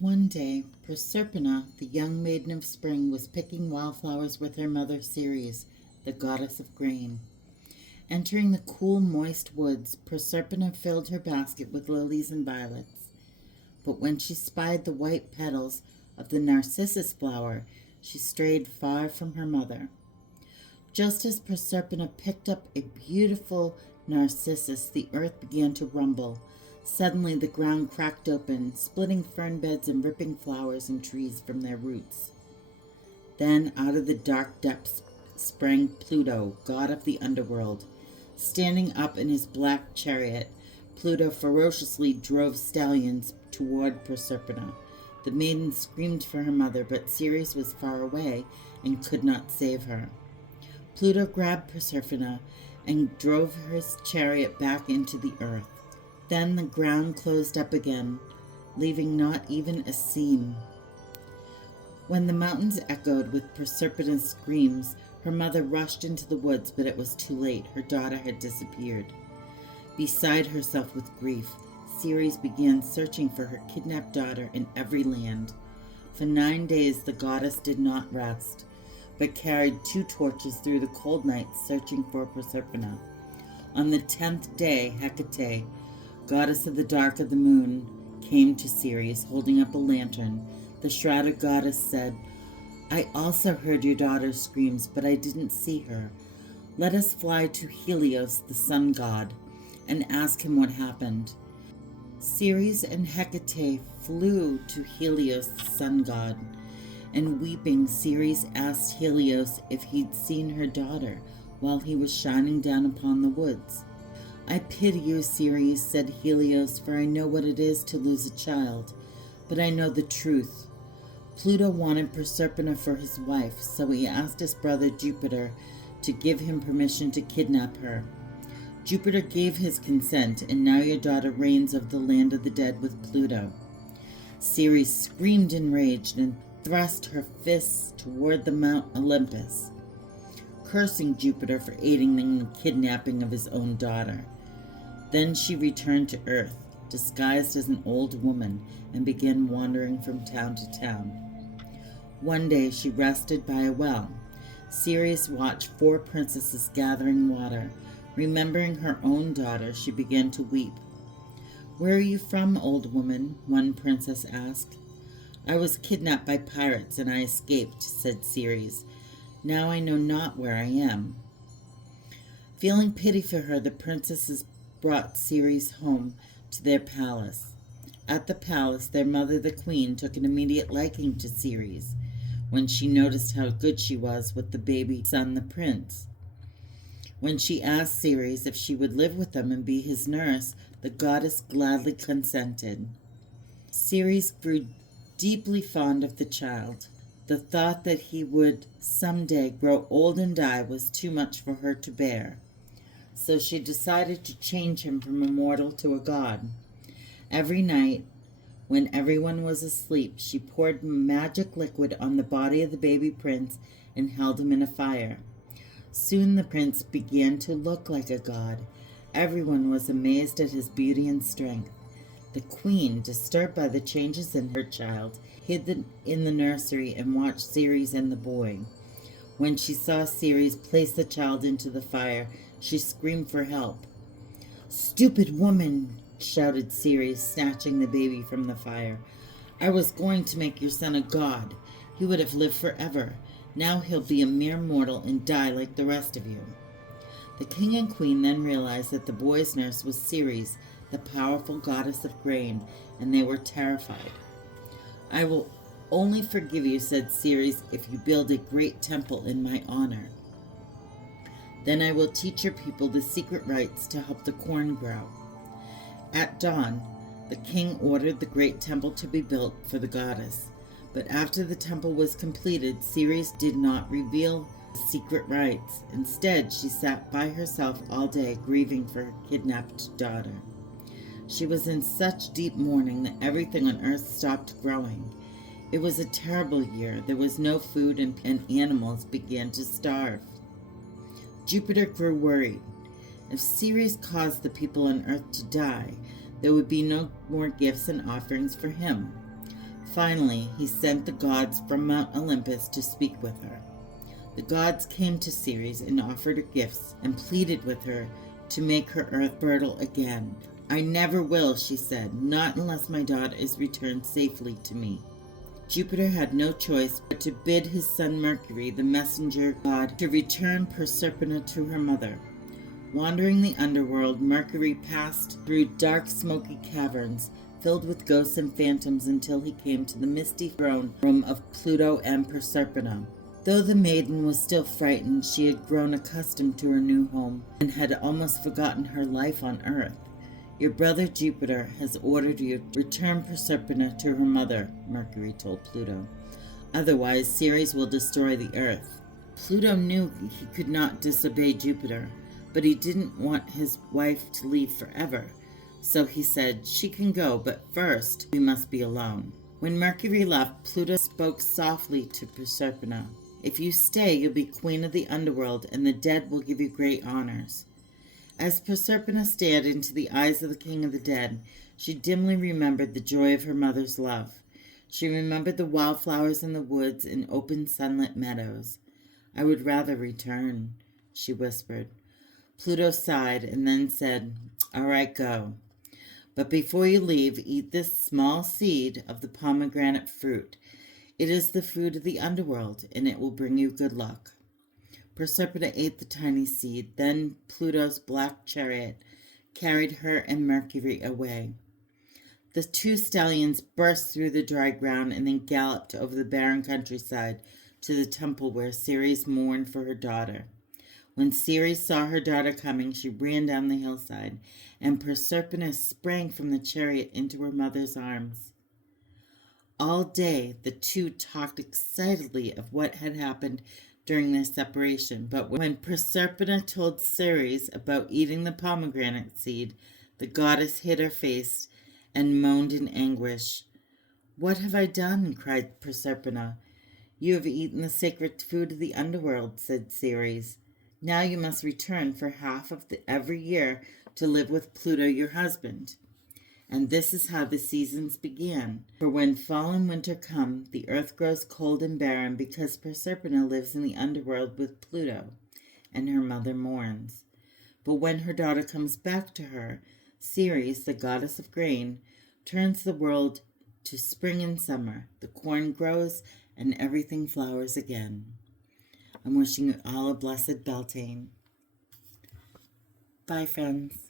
One day, Perserpina, the young maiden of spring, was picking wildflowers with her mother Ceres, the goddess of grain. Entering the cool, moist woods, Perserpina filled her basket with lilies and violets. But when she spied the white petals of the narcissus flower, she strayed far from her mother. Just as Perserpina picked up a beautiful narcissus, the earth began to rumble. Suddenly the ground cracked open, splitting fern beds and ripping flowers and trees from their roots. Then out of the dark depths sprang Pluto, god of the underworld. Standing up in his black chariot, Pluto ferociously drove stallions toward Perserpina. The maiden screamed for her mother, but Ceres was far away and could not save her. Pluto grabbed Perserpina and drove his chariot back into the earth. Then the ground closed up again, leaving not even a seam. When the mountains echoed with Perserpina's screams, her mother rushed into the woods, but it was too late. Her daughter had disappeared. Beside herself with grief, Ceres began searching for her kidnapped daughter in every land. For 9 days the goddess did not rest, but carried 2 torches through the cold nights searching for Perserpina. On the 10th day, Hecate, goddess of the dark of the moon, came to Ceres, holding up a lantern. The shrouded goddess said, "I also heard your daughter's screams, but I didn't see her. Let us fly to Helios, the sun god, and ask him what happened." Ceres and Hecate flew to Helios, the sun god, and weeping, Ceres asked Helios if he'd seen her daughter while he was shining down upon the woods. "I pity you, Ceres," said Helios, "for I know what it is to lose a child, but I know the truth. Pluto wanted Perserpina for his wife, so he asked his brother Jupiter to give him permission to kidnap her. Jupiter gave his consent, and now your daughter reigns over the land of the dead with Pluto." Ceres screamed enraged and thrust her fists toward the Mount Olympus, cursing Jupiter for aiding in the kidnapping of his own daughter. Then she returned to Earth, disguised as an old woman, and began wandering from town to town. One day she rested by a well. Ceres watched 4 princesses gathering water. Remembering her own daughter, she began to weep. "Where are you from, old woman?" one princess asked. "I was kidnapped by pirates and I escaped," said Ceres. "Now I know not where I am." Feeling pity for her, the princesses brought Ceres home to their palace. At the palace, their mother, the queen, took an immediate liking to Ceres when she noticed how good she was with the baby son, the prince. When she asked Ceres if she would live with them and be his nurse, the goddess gladly consented. Ceres grew deeply fond of the child. The thought that he would someday grow old and die was too much for her to bear, so she decided to change him from a mortal to a god. Every night, when everyone was asleep, she poured magic liquid on the body of the baby prince and held him in a fire. Soon the prince began to look like a god. Everyone was amazed at his beauty and strength. The queen, disturbed by the changes in her child, hid in the nursery and watched Ceres and the boy. When she saw Ceres place the child into the fire, she screamed for help. "Stupid woman!" shouted Ceres, snatching the baby from the fire. "I was going to make your son a god. He would have lived forever. Now he'll be a mere mortal and die like the rest of you." The king and queen then realized that the boy's nurse was Ceres, the powerful goddess of grain, and they were terrified. "I will only forgive you," said Ceres, "if you build a great temple in my honor. Then I will teach your people the secret rites to help the corn grow." At dawn, the king ordered the great temple to be built for the goddess. But after the temple was completed, Ceres did not reveal the secret rites. Instead, she sat by herself all day, grieving for her kidnapped daughter. She was in such deep mourning that everything on earth stopped growing. It was a terrible year. There was no food, and animals began to starve. Jupiter grew worried. If Ceres caused the people on earth to die, there would be no more gifts and offerings for him. Finally, he sent the gods from Mount Olympus to speak with her. The gods came to Ceres and offered her gifts and pleaded with her to make her earth fertile again. "I never will," she said, "not unless my daughter is returned safely to me." Jupiter had no choice but to bid his son Mercury, the messenger god, to return Perserpina to her mother. Wandering the underworld, Mercury passed through dark, smoky caverns filled with ghosts and phantoms until he came to the misty throne room of Pluto and Perserpina. Though the maiden was still frightened, she had grown accustomed to her new home and had almost forgotten her life on Earth. "Your brother Jupiter has ordered you to return Perserpina to her mother," Mercury told Pluto. "Otherwise, Ceres will destroy the Earth." Pluto knew he could not disobey Jupiter, but he didn't want his wife to leave forever. So he said, "She can go, but first we must be alone." When Mercury left, Pluto spoke softly to Perserpina. "If you stay, you'll be queen of the underworld, and the dead will give you great honors." As Perserpina stared into the eyes of the king of the dead, she dimly remembered the joy of her mother's love. She remembered the wildflowers in the woods and open sunlit meadows. "I would rather return," she whispered. Pluto sighed and then said, "All right, go. But before you leave, eat this small seed of the pomegranate fruit. It is the food of the underworld, and it will bring you good luck." Perserpina ate the tiny seed. Then Pluto's black chariot carried her and Mercury away. The two stallions burst through the dry ground and then galloped over the barren countryside to the temple where Ceres mourned for her daughter. When Ceres saw her daughter coming, she ran down the hillside, and Perserpina sprang from the chariot into her mother's arms. All day, the two talked excitedly of what had happened during their separation, but when Perserpina told Ceres about eating the pomegranate seed, the goddess hid her face and moaned in anguish. "What have I done?" cried Perserpina. "You have eaten the sacred food of the underworld," said Ceres. "Now you must return for half of every year to live with Pluto, your husband." And this is how the seasons began. For when fall and winter come, the earth grows cold and barren because Perserpina lives in the underworld with Pluto, and her mother mourns. But when her daughter comes back to her, Ceres, the goddess of grain, turns the world to spring and summer. The corn grows and everything flowers again. I'm wishing you all a blessed Beltaine. Bye, friends.